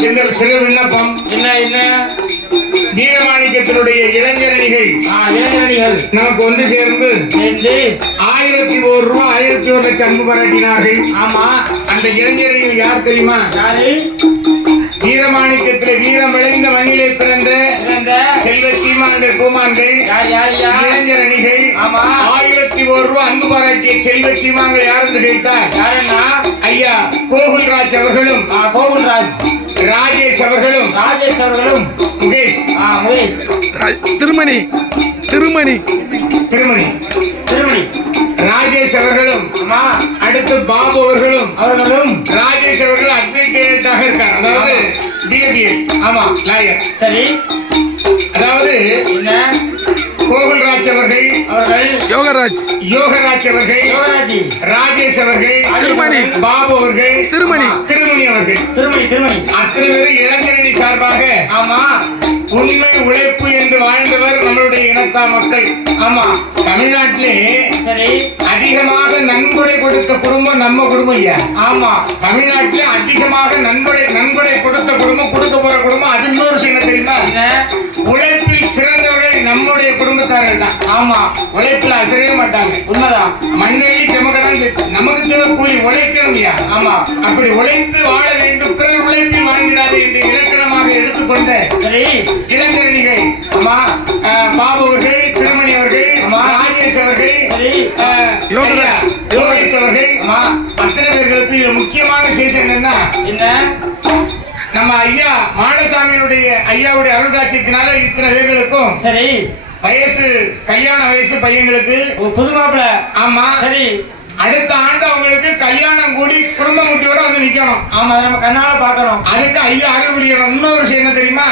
சிறு விண்ணப்பம். என்ன வீரமாணிக்கத்தினுடைய இளைஞரணிகள் நமக்கு ஒன்று சேர்ந்து 1001 ரூபாய் 1001 லட்சம் அன்பு பாராட்டினார்கள். ஆமா, அந்த இளைஞர்கள் யார் தெரியுமா? வீரமாணிக்கத்திலே வீரம் விளைந்த மண்ணிலே பிறந்த செல்வ சீமான்கள் பூமான்கள் இளைஞரணிகள் 1001 ரூபாய் அன்பு பாராட்டிய செல்வ சீமான்கள் யார் என்று கேட்டார். ஐயா கோகுல்ராஜ் அவர்களும் ராஜேஷ் அவர்களும் முகேஷ் திருமணி ராஜேஷ் அவர்களும் அடுத்து பாபு அவர்களும் ராஜேஷ் அவர்கள் அட்வொகேட்டாக இருக்கார். அதாவது பிஏபிஎல் லாயர். சரி, அதாவது கோகுல்ராஜ் அவர்கள் யோகராஜ் அவர்கள் ராஜேஷ் அவர்கள் பாபு அவர்கள் திருமணி அவர்கள் அத்தனை பேரும் இளைஞரணி சார்பாக உண்மை உழைப்பு என்று வாழ்ந்தவர் நம்மளுடைய இனத்தா மக்கள். தமிழ்நாட்டிலே அதிகமாக நன்கொடை கொடுத்த குடும்பம் நம்ம குடும்பம் இல்லையா? தமிழ்நாட்டிலே அதிகமாக நன்கொடை கொடுத்த குடும்பம், கொடுக்க போற குடும்பம். அது இன்னொரு விஷயம் தெரியுமா? உழைப்பில் சிறந்தவர்கள் நம்முடைய குடும்பத்தார்கள் தான். உழைப்புல அசரவே மாட்டாங்க. உண்மைதான். மண்ணெல்லி செமக்கணும், நமக்கு தேவை கூலி, உழைக்கணும் இல்லையா? அப்படி உழைத்து வாழ வேண்டும், பிறர் உழைப்பில் வாழ்கிறாரு என்று இலக்கணமாக எடுத்துக்கொண்ட இளைஞரணிகள் பாபு அவர்கள், திருமணி அவர்கள், ராஜேஷ் அவர்கள், யோகேஷ் அவர்கள் அத்தனை பேர்களுக்கு இதுல முக்கியமான விசேஷம் என்னன்னா, நம்ம ஐயா மாடசாமியுடைய ஐயாவுடைய அருள்காட்சியினால இத்தனை பேர்களுக்கும் வயசு கல்யாண வயசு பையங்களுக்கு புது மாப்பிள்ள. ஆமா, சரி. அடுத்த ஆண்டு அவங்களுக்கு கல்யாணம் கூடி குடும்ப முட்டியோட வந்து நிக்கணும். நம்ம கண்ணால பாக்கணும். அதுக்கு ஐயா அருள் புரியணும். இன்னொரு விஷயம் என்ன தெரியுமா?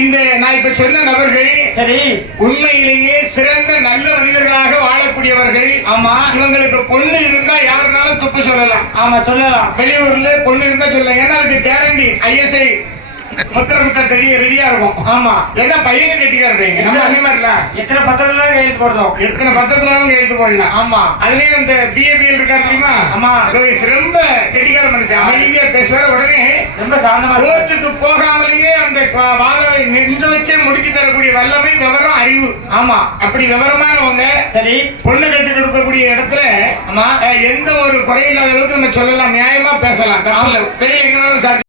இந்த நான் இப்ப சொன்ன நபர்கள் உண்மையிலேயே சிறந்த நல்ல மனிதர்களாக வாழக்கூடியவர்கள். இவங்களுக்கு பொண்ணு இருந்தா யாருனாலும் துப்பு சொல்லலாம். வெளியூர்ல பொண்ணு இருந்தா சொல்லலாம். ஏன்னா அதுக்கு கேரண்டி ISI பத்திரம் தெரிய ரெடியா இருக்கும். ஏன்னா பையங்க கெட்டியா இருப்பீங்க. நம்ம அதே மாதிரில எத்தனை பத்திரத்துல கையெழுத்து போடுறோம், எத்தனை பத்திரத்துல கையெழுத்து போடலாம். அதுலயும் இந்த பிஏபிஎல் இருக்காரு தெரியுமா? ரொம்ப கெட்டிக்கார மனுஷன், அமைதியா பேசுவார. உடனே ரொம்ப சாந்தமா கோர்ட்டுக்கு போகாமலேயே அந்த வாதவை நின்று வச்சே முடிச்சு தரக்கூடிய வல்லமை, விவரம், அறிவு. அப்படி விவரமானவங்க. சரி, பொண்ணு கட்டி கொடுக்கக்கூடிய இடத்துல எந்த ஒரு குறையில்லாத அளவுக்கு நம்ம சொல்லலாம், நியாயமா பேசலாம். வெளியில எங்கனாலும்